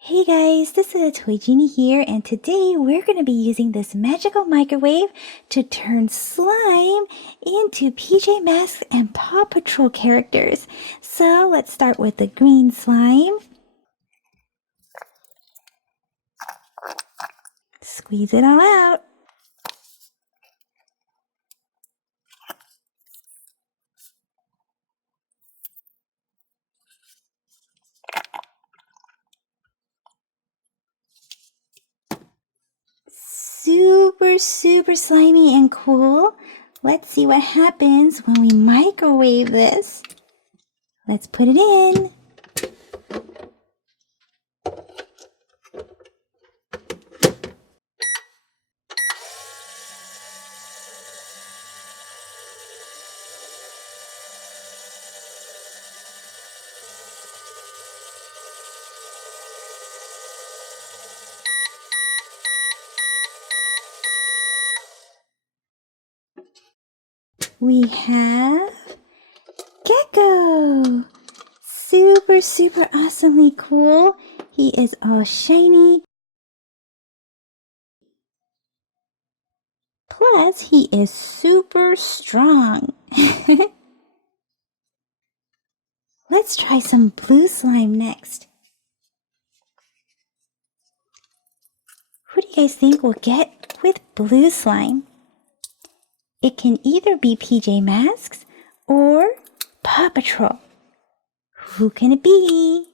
Hey guys, this is Toy Genie here, and today we're going to be using this magical microwave to turn slime into PJ Masks and Paw Patrol characters. So let's start with the green slime. Squeeze it all out. Super slimy and cool. Let's see what happens when we microwave this. Let's put it in. We have Gecko! Super awesomely cool. He is all shiny. Plus, he is super strong. Let's try some blue slime next. Who do you guys think we'll get with blue slime? It can either be PJ Masks or Paw Patrol. Who can it be?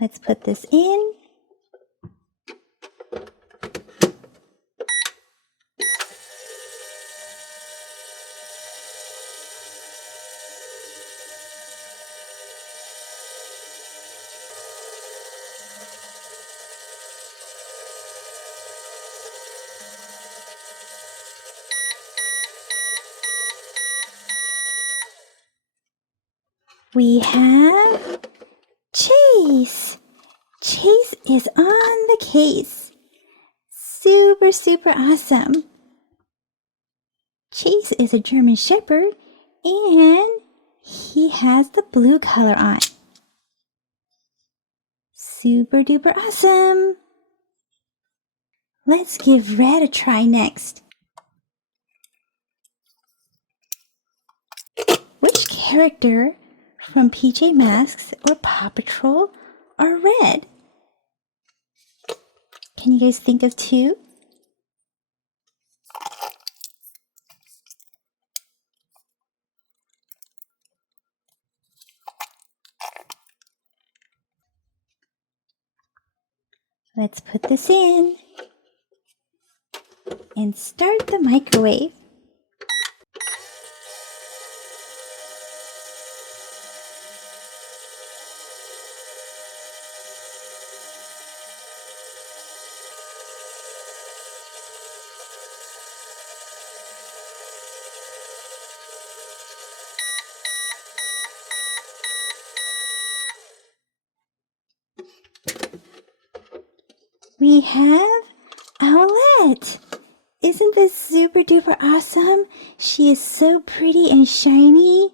Let's put this in. We have Chase. Chase is on the case. Super awesome. Chase is a German Shepherd and he has the blue color on. Super duper awesome. Let's give Red a try next. Which character from PJ Masks or Paw Patrol are red? Can you guys think of two? Let's put this in and start the microwave. We have Owlette. Isn't this super duper awesome? She is so pretty and shiny.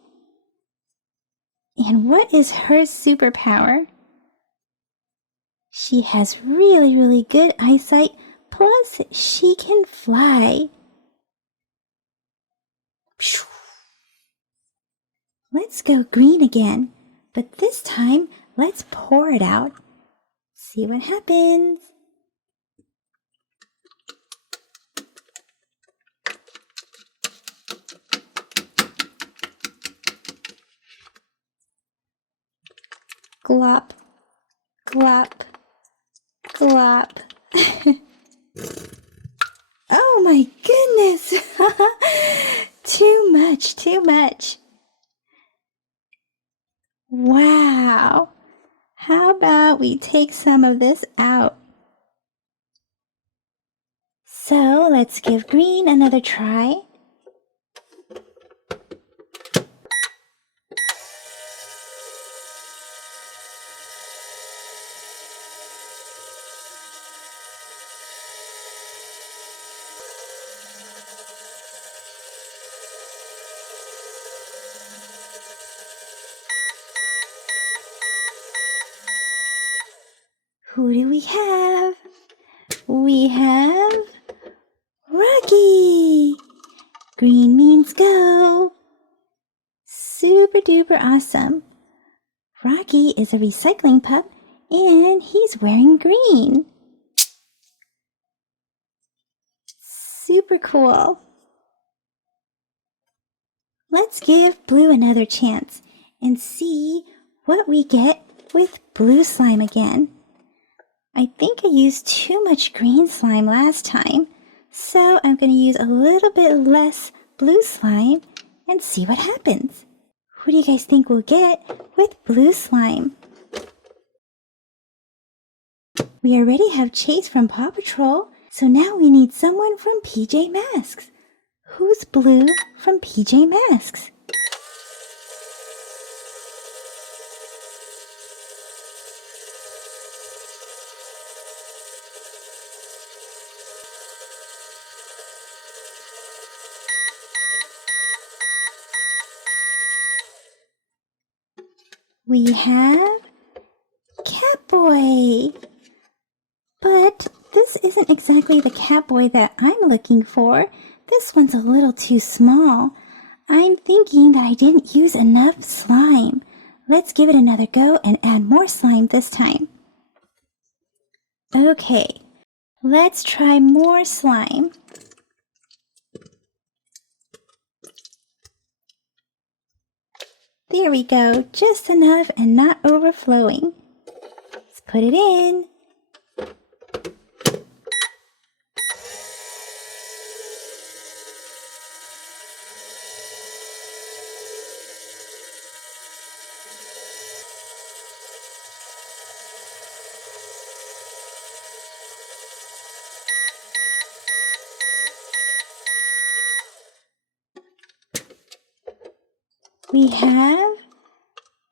And what is her superpower? She has really good eyesight, plus she can fly. Let's go green again, but this time let's pour it out. See what happens. Glop, glop, glop. Oh my goodness! Too much. Wow. How about we take some of this out? So let's give green another try. Who do we have? We have Rocky. Green means go. Super duper awesome. Rocky is a recycling pup and he's wearing green. Super cool. Let's give Blue another chance and see what we get with blue slime again. I think I used too much green slime last time, so I'm going to use a little bit less blue slime and see what happens. Who do you guys think we'll get with blue slime? We already have Chase from Paw Patrol, so now we need someone from PJ Masks. Who's Blue from PJ Masks? We have Catboy. But this isn't exactly the Catboy that I'm looking for. This one's a little too small. I'm thinking that I didn't use enough slime. Let's give it another go and add more slime this time. Okay, let's try more slime. There we go, just enough and not overflowing. Let's put it in. We have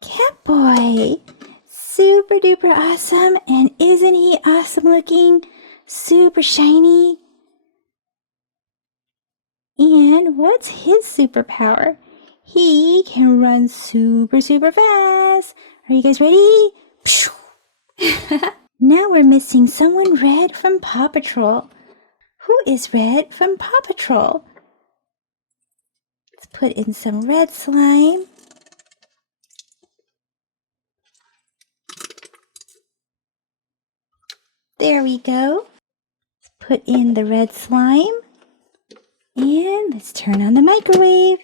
Catboy. Super duper awesome, and isn't he awesome looking? Super shiny. And what's his superpower? He can run super fast. Are you guys ready? Now we're missing someone red from Paw Patrol. Who is red from Paw Patrol? Let's put in some red slime. There we go. Let's put in the red slime. And let's turn on the microwave.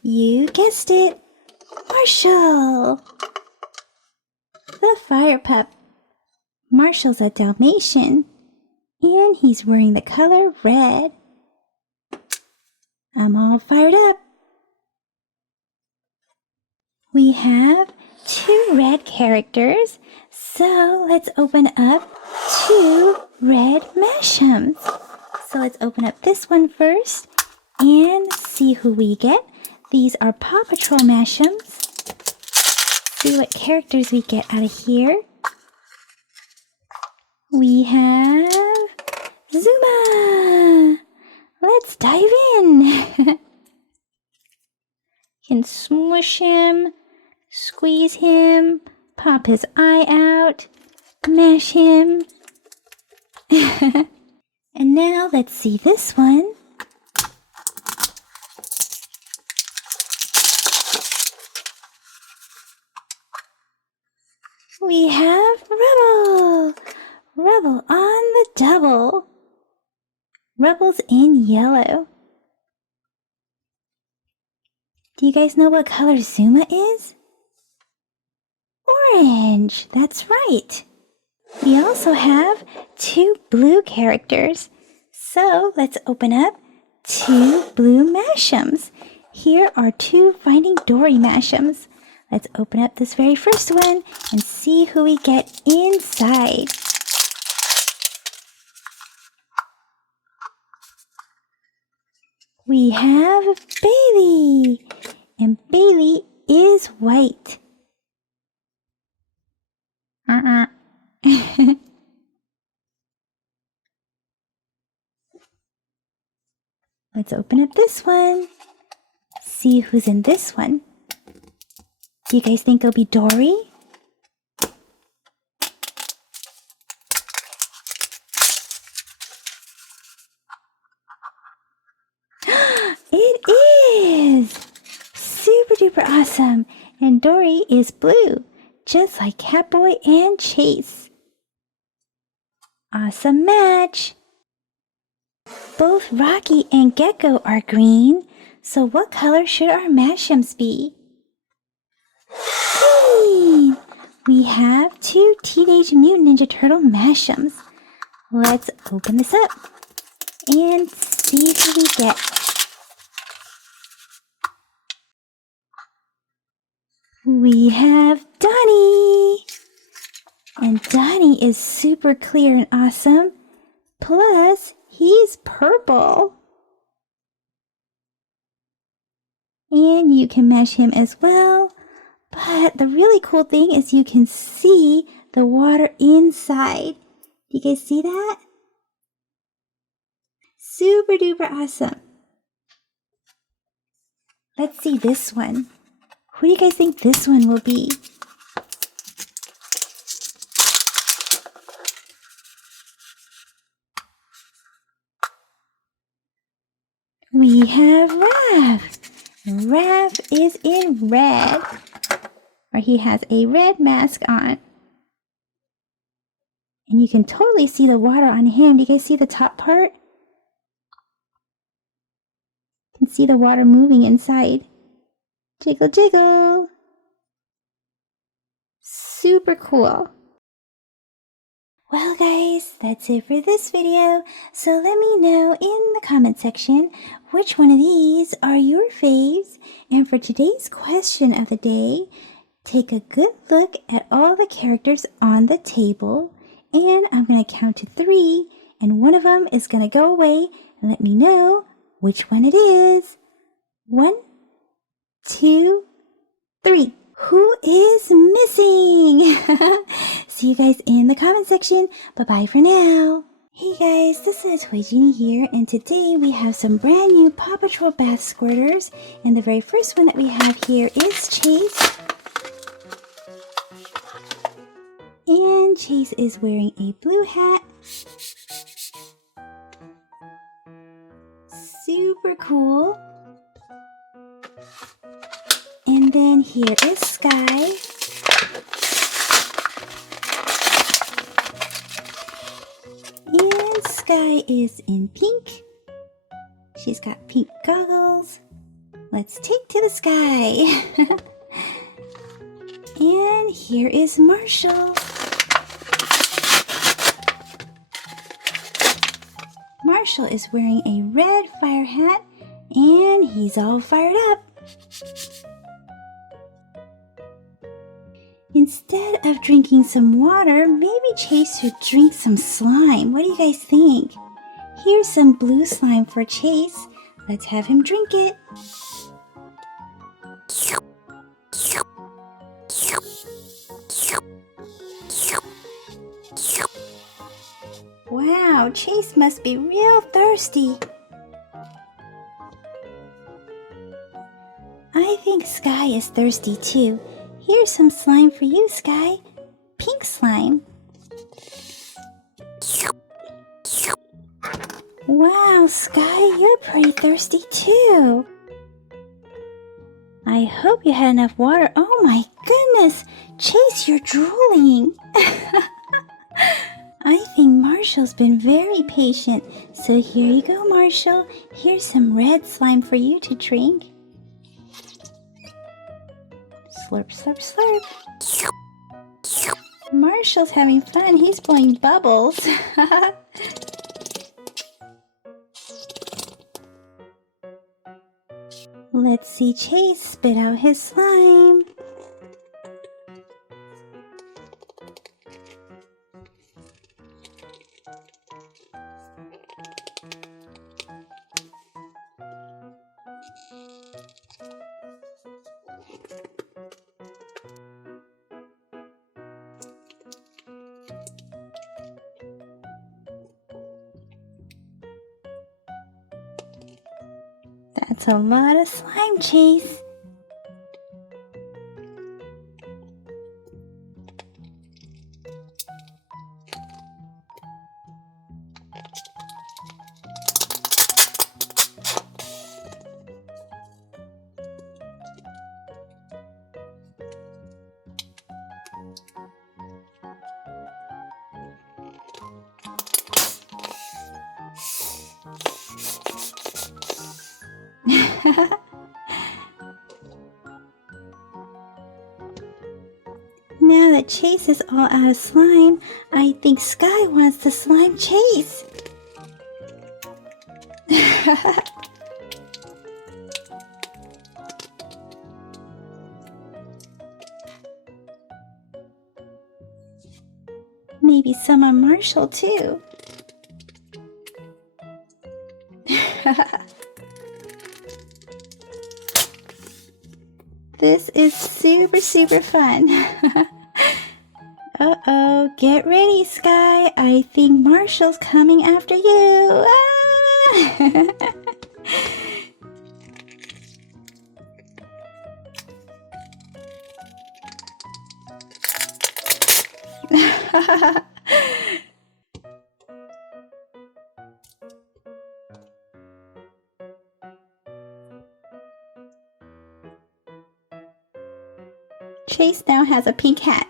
You guessed it, Marshall, the fire pup. Marshall's a Dalmatian, and he's wearing the color red. I'm all fired up. We have 2 red characters, so let's open up 2 red Mash'ems. So let's open up this one first and see who we get. These are Paw Patrol Mash'ems. See what characters we get out of here. We have Zuma. Let's dive in. Can smush him, squeeze him, pop his eye out, mash him. And now let's see this one. We have Rebel. Rebel on the double. Rebel's in yellow. Do you guys know what color Zuma is? Orange, that's right. We also have 2 blue characters. So let's open up 2 blue Mash'ems. Here are 2 Finding Dory Mash'ems. Let's open up this very first one and see who we get inside. We have Bailey, and Bailey is white. Let's open up this one. See who's in this one. Do you guys think it'll be Dory? It is! Super duper awesome! And Dory is blue, just like Catboy and Chase. Awesome match! Both Rocky and Gecko are green, so what color should our mashems be? Green! We have 2 Teenage Mutant Ninja Turtle mashems. Let's open this up and see who we get. We have Donnie! And Donnie is super clear and awesome. Plus, he's purple. And you can mesh him as well. But the really cool thing is you can see the water inside. Do you guys see that? Super duper awesome. Let's see this one. Who do you guys think this one will be? We have Raph. Raph is in red, or he has a red mask on. And you can totally see the water on him. Do you guys see the top part? You can see the water moving inside. Jiggle, jiggle. Super cool. Well guys, that's it for this video. So let me know in the comment section which one of these are your faves. And for today's question of the day, take a good look at all the characters on the table. And I'm going to count to 3. And one of them is going to go away. And let me know which one it is. 1, 2, 3. Who is missing? See you guys in the comment section. Bye-bye for now. Hey guys, this is Toy Genie here, and today we have some brand new Paw Patrol bath squirters. And the very first one that we have here is Chase. And Chase is wearing a blue hat. Super cool. And then here is Sky. And Sky is in pink. She's got pink goggles. Let's take to the sky. And here is Marshall. Marshall is wearing a red fire hat, and he's all fired up. Instead of drinking some water, maybe Chase should drink some slime. What do you guys think? Here's some blue slime for Chase. Let's have him drink it. Wow, Chase must be real thirsty. I think Sky is thirsty too. Here's some slime for you, Sky. Pink slime. Wow, Sky, you're pretty thirsty too. I hope you had enough water. Oh my goodness, Chase, you're drooling. I think Marshall's been very patient. So here you go, Marshall. Here's some red slime for you to drink. Slurp, slurp, slurp. Marshall's having fun. He's blowing bubbles. Let's see Chase spit out his slime. That's a lot of slime, Chase. Now that Chase is all out of slime, I think Sky wants to slime Chase. Maybe some on Marshall too. This is super fun. Uh-oh, get ready, Sky. I think Marshall's coming after you. Ah! Chase now has a pink hat.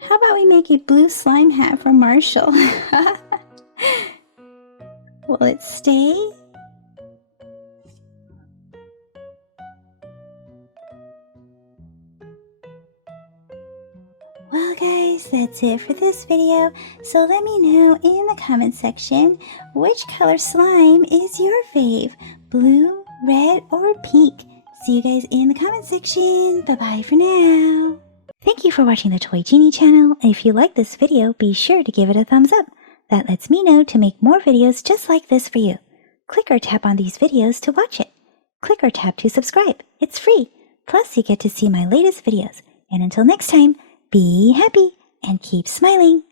How about we make a blue slime hat for Marshall? Will it stay? Well guys, that's it for this video. So let me know in the comment section which color slime is your fave, blue, red, or pink. See you guys in the comment section. Bye bye for now. Thank you for watching the Toy Genie channel. If you like this video, be sure to give it a thumbs up. That lets me know to make more videos just like this for you. Click or tap on these videos to watch it. Click or tap to subscribe. It's free. Plus you get to see my latest videos. And until next time, be happy and keep smiling.